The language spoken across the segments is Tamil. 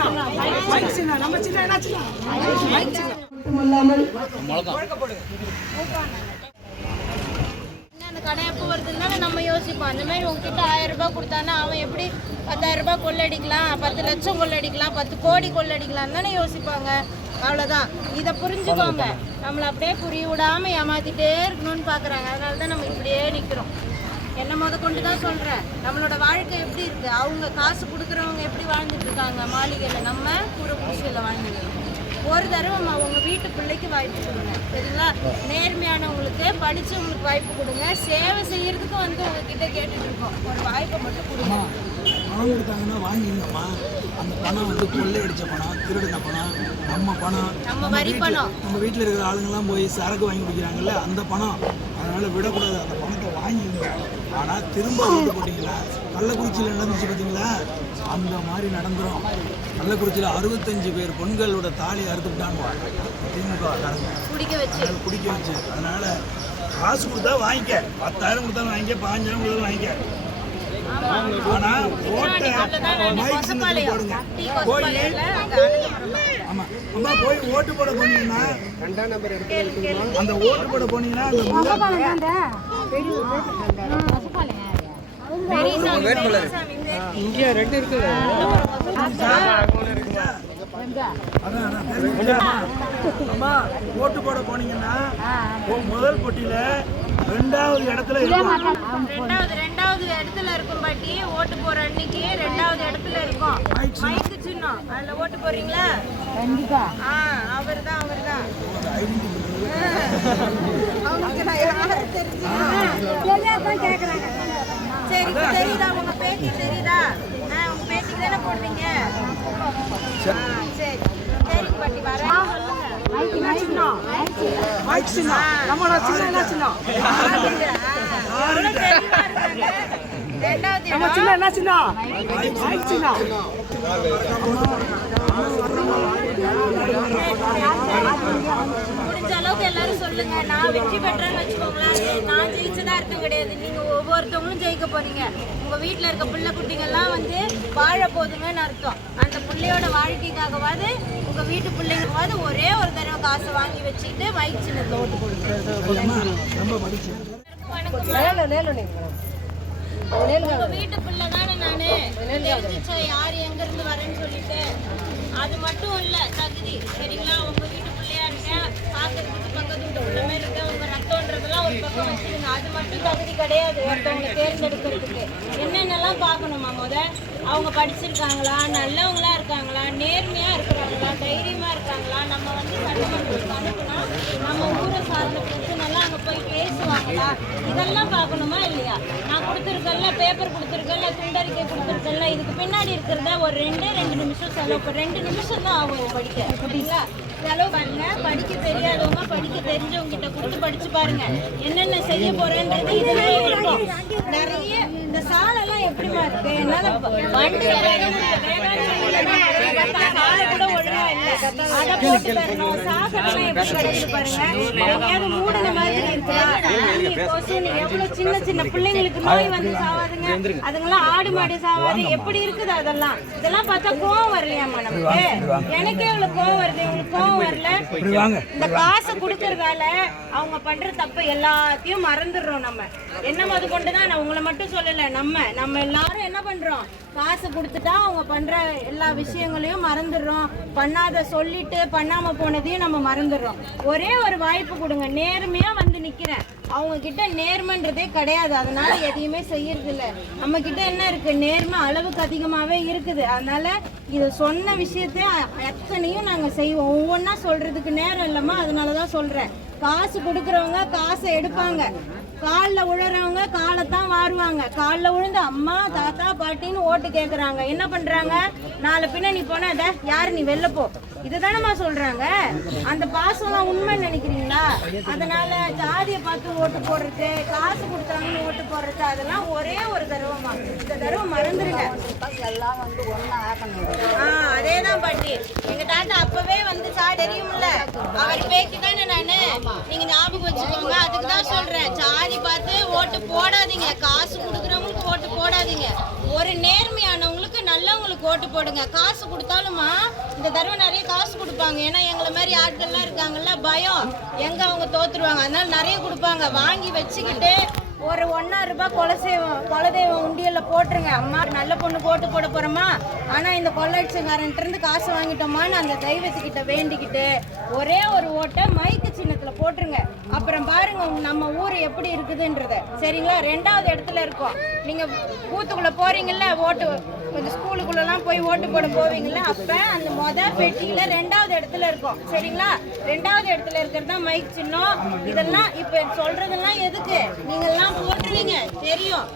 சின்ன என்ன அந்த கடை எப்போ வருதுன்னு நம்ம யோசிப்போம். அந்த மாதிரி உங்ககிட்ட ஆயிரம் ரூபாய் கொடுத்தானா அவன் எப்படி பத்தாயிரம் ரூபாய் கொள்ளடிக்கலாம் பத்து லட்சம் கொள்ளடிக்கலாம் பத்து கோடி கொள்ளடிக்கலாம் தானே யோசிப்பாங்க. அவ்வளோதான் இதை புரிஞ்சுக்கோங்க. நம்மளை அப்படியே புரிய விடாம ஏமாத்திட்டே இருக்கணும்னு பார்க்குறாங்க அதனால தான் நம்ம இப்படியே நிற்கிறோம் என்ன முத கொண்டு தான் சொல்கிறேன் நம்மளோட வாழ்க்கை எப்படி இருக்குது அவங்க காசு கொடுக்குறவங்க எப்படி வாழ்ந்துட்டு இருக்காங்க? மாளிகையில் நம்ம கூரை குடிசையில் வாழ்ந்துட்டு இருக்கோம். ஒரு தடவை ம- உங்க வீட்டு பிள்ளைக்கு வாய்ப்பு கொடுங்க. சரிங்களா? நேர்மையானவங்களுக்கு படிச்சவங்களுக்கு வாய்ப்பு கொடுங்க. சேவை செய்யறதுக்கு வந்து உங்ககிட்ட கேட்டுட்டு இருக்கோம். ஒரு வாய்ப்பை மட்டும் கொடுங்க. பணம் கொடுத்தாங்கன்னா வாங்கிங்கம்மா அந்த பணம் வந்து கொள்ளையடிச்ச பணம் திருடின பணம் நம்ம பணம். நம்ம வரி பணம். நம்ம வீட்டில் இருக்கிற ஆளுங்கெல்லாம் போய் சரக்கு வாங்கி குடிக்கிறாங்கல்ல அந்த பணம். அதனால விடக்கூடாது. அந்த பணத்தை வாங்கிங்க ஆனால் திரும்ப ஓட்டு போட்டிங்களா? கள்ளக்குறிச்சியில் நடந்துச்சு பார்த்தீங்களா அந்த மாதிரி நடந்துரும். கள்ளக்குறிச்சியில் அறுபத்தஞ்சு பேர் பெண்களோட தாலி அறுத்துட்டாங்க திமுக காரங்க. குடிக்க வச்சு. அதனால குடிக்க வச்சு. அதனால காசு கொடுத்தா வாங்கிக்க. பத்தாயிரம் கொடுத்தாலும் வாங்கிக்க பாஞ்சாயிரம் கொடுத்தாலும் வாங்கிக்க. ஆனா ஓட்டை மைக் போடுங்க. போய். ஆமா. அம்மா போய் ஓட்டு போட போனீங்கன்னா அந்த ஓட்டு போட போனீங்கன்னா தெரிஞ்சுச்சா? அம்மா ஓட்டு போட போனீங்கன்னா முதல் போட்டியில ரெண்டாவது இடத்துல இருக்கும். ரெண்டாவது ரெண்டாவது இடத்துல இருக்கும் பாட்டி. ஓட்டு போற அன்னைக்கு ரெண்டாவது இடத்துல இருக்கும். சின்னம் அதுல ஓட்டு போறீங்களா கண்டிப்பா. ஆ அவர்தான் அவர்தான். அவங்களுக்கு நான் யாரை தெரிஞ்சுக்கணும்? சரி இப்ப தெரியுதா? உங்க பேட்டி தெரியுதா? ஆ, உங்க பேட்டிக்கு தானே போடுவீங்க? ஆ, சரி. சரி பாட்டி வரேன். சின்ன என்ன. சின்ன முடிஞ்ச அளவுக்கு எல்லாரும் சொல்லுங்க. நான் வெற்றி பெற்றேன்னு வச்சுக்கோங்களேன். நான் ஜெயிச்சதா இருக்க கிடையாது. நீங்க ஒவ்வொருத்தவங்களும் ஜெயிக்க போறீங்க. உங்க வீட்டுல இருக்க பிள்ளை குட்டிங்கெல்லாம் வந்து வாழ போதுங்கன்னு அர்த்தம். அந்த பிள்ளையோட வாழ்க்கைக்காகவாது உங்க வீட்டு பிள்ளைங்கவாது ஒரே ஒரு தடவை காசை வாங்கி வச்சுட்டு வயிற்று சின்னத்துல ஓட்டு போடுங்க. உங்க வீட்டு பிள்ளை தானே நானு? தெரிஞ்சிச்சா யார் எங்க அது மட்டும் இல்ல தகுதி. சரிங்களா? உங்க வீட்டு பிள்ளையா இருக்கேன். பாக்குறதுக்கு பக்கத்து வீட்டு இருக்க உங்க ரத்தம்ன்றதெல்லாம் ஒரு பக்கம் வச்சிருங்க. அது மட்டும் தகுதி கிடையாது. ஒருத்தவங்களை தேர்ந்தெடுக்கிறதுக்கு. அவங்க படிச்சிருக்காங்களா நல்லவங்களா இருக்காங்களா நேர்மையா இருக்கிறாங்களா தைரியமா இருக்காங்களா நம்ம வந்து சட்டமன்றத்துக்கு அனுப்புனா நம்ம ஊரை சார்ந்த பிரச்சனைலாம் அங்க போய் பேசுவாங்களா? இதெல்லாம் பார்க்கணுமா இல்லையா? நான் கொடுத்துருக்கல பேப்பர் கொடுத்துருக்கல துண்டறிக்கை கொடுத்துருக்கல இதுக்கு பின்னாடி இருக்கிறத ஒரு ரெண்டே ரெண்டு நிமிஷம் செலவு இப்போ ரெண்டு நிமிஷம் தான் ஆகும் படிக்க. அப்படிங்களா செலவு பண்ணுங்க படிக்க தெரியாதவங்க படிக்க தெரிஞ்சவங்க கிட்ட கொடுத்து படிச்சு பாருங்க. என்னென்ன செய்ய போறேன்றது இதெல்லாம் இருக்கும். நிறைய இந்த சாலெல்லாம் எப்படிமா இருக்கு? என்னால வண்டி கூட அதை போட்டு தரணும் எப்படி கிடக்குது பாருங்க. எங்கேயாவது மூடின மாதிரி இருக்குதா? தண்ணி, எவ்வளவு சின்ன சின்ன பிள்ளைங்களுக்கு நோய் வந்து சாவாதுங்க. அதுங்கெல்லாம் ஆடு மாடு சாவாது. எப்படி இருக்குது அதெல்லாம்? இதெல்லாம் பார்த்தா கோவம் வரலையாம்மா நமக்கு? எனக்கே இவ்வளவு கோவம் வருது. இவங்களுக்கு கோவம் வரல. இந்த காசை கொடுக்கறதால அவங்க பண்ற தப்பு எல்லாத்தையும் மறந்துடுறோம் நம்ம. என்ன அது கொண்டுதான் நான் உங்களை மட்டும் சொல்லல. நம்ம நம்ம எல்லாரும் என்ன பண்றோம்? காசு கொடுத்துட்டா அவங்க பண்ற எல்லா விஷயங்களையும் மறந்துடுறோம். பண்ணாத சொல்லிட்டு பண்ணாம போனதையும் நம்ம மறந்துடுறோம். ஒரே ஒரு வாய்ப்பு கொடுங்க. நேர்மையா வந்து நிக்கிறேன். அவங்க கிட்ட நேர்மைன்றதே கிடையாது. அதனால எதையுமே செய்யறது இல்ல நம்ம கிட்ட என்ன இருக்கு? நேர்மை அளவுக்கு அதிகமாவே இருக்குது. அதனால இது சொன்ன விஷயத்த எத்தனையும் நாங்க செய்வோம். ஒவ்வொன்றா சொல்றதுக்கு நேரம் இல்லம்மா. அதனாலதான் சொல்றேன். காசு கொடுக்கறவங்க காசை எடுப்பாங்க. காலில் விழுறவங்க காலைத்தான் வாருவாங்க. காலில் விழுந்து அம்மா தாத்தா பாட்டின்னு ஓட்டு கேட்குறாங்க என்ன பண்ணுறாங்க நாலு பின்ன நீ போன "டே, யார்? நீ வெளில போ. இதுதானம்மா சொல்றாங்க. அந்த பாசம்லாம் உண்மை நினைக்கிறீங்களா? அதனால ஜாதியை பார்த்து ஓட்டு போடுறது காசு கொடுத்தாங்கன்னு ஓட்டு போடுறது அதெல்லாம் ஒரே ஒரு தடவைமா இந்த தடவை மறந்துருங்க. ஆ அதேதான் பாட்டி. எங்க தாத்தா அப்பவே வந்து சா தெரியும்ல அவர் பேச்சு தானே நானு? நீங்க ஞாபகம் வச்சுக்கோங்க அதுக்கு தான் சொல்றேன். ஜாதி பார்த்து ஓட்டு போடாதீங்க. காசு கொடுக்குறவங்களுக்கு ஓட்டு போடாதீங்க. ஒரு நேர்மையானவங்களுக்கு நல்லவங்களுக்கு ஓட்டு போடுங்க. காசு கொடுத்தாலுமா இந்த தடவை நிறைய காசு கொடுப்பாங்க. ஏன்னா எங்களை மாதிரி ஆட்கள்லாம் இருக்காங்கல்ல பயம். எங்க அவங்க தோத்துருவாங்க. அதனால நிறைய கொடுப்பாங்க. வாங்கி வச்சுக்கிட்டு ஒரு ஒன்னா ரூபாய் குலசேவம் குலதெய்வம் உண்டியல்ல போட்டுருங்க. அம்மா நல்ல பொண்ணு போட்டு போட போறோமா? ஆனா இந்த கொள்ளடிச்சங்காரன்ட்டு இருந்து காசு வாங்கிட்டோமான்னு அந்த தெய்வத்துக்கிட்ட வேண்டிக்கிட்டு ஒரே ஒரு ஓட்டை மைக்கு சின்னத்துல போட்டுருங்க. அப்புறம் பாருங்க நம்ம ஊர் எப்படி இருக்குதுன்றத. சரிங்களா? ரெண்டாவது இடத்துல இருக்கோம். நீங்க பூத்துக்குள்ள போறீங்கல்ல ஓட்டு கொஞ்சம் ஸ்கூலுக்குள்ளெல்லாம் போய் ஓட்டு போட போவீங்களா அப்போ அந்த மொதல் பெட்டியில் ரெண்டாவது இடத்துல இருக்கும். சரிங்களா? ரெண்டாவது இடத்துல இருக்கிறது தான் மைக் சின்னம். இதெல்லாம் இப்போ சொல்கிறதெல்லாம் எதுக்கு? நீங்கள்லாம் போட்டுருவீங்க தெரியும்.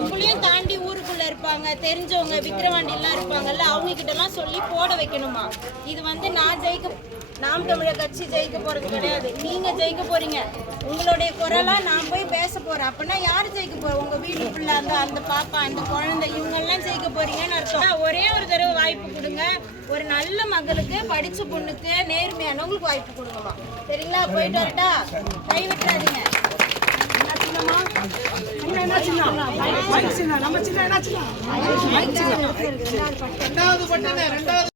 உங்களையும் தாண்டி ஊருக்குள்ளே இருப்பாங்க. தெரிஞ்சவங்க விக்கிரவாண்டிலாம் இருப்பாங்கல்ல அவங்க சொல்லி போட வைக்கணுமா? இது வந்து நான் ஜெயிக்க நாம் தமிழர் கட்சி ஜெயிக்க போகிறது கிடையாது. நீங்கள் ஜெயிக்க போகிறீங்க உங்களுடைய குரலாக நான் போய் போறேன் அப்படின்னா யார் ஜெயிக்க போறோம் உங்க வீட்டு பிள்ளை அந்த அந்த பாப்பா அந்த குழந்தை இவங்க எல்லாம் ஜெயிக்க போறீங்கன்னு அர்த்தம். ஒரே ஒரு தடவை வாய்ப்பு கொடுங்க. ஒரு நல்ல மகளுக்கு படிச்ச பொண்ணுக்கு நேர்மையானவங்களுக்கு வாய்ப்பு கொடுங்கம்மா சரிங்களா? போயிட்டு வரட்டா? கை விட்டுறாதீங்க. என்ன என்ன ரெண்டாவது பட்டனே ரெண்டாவது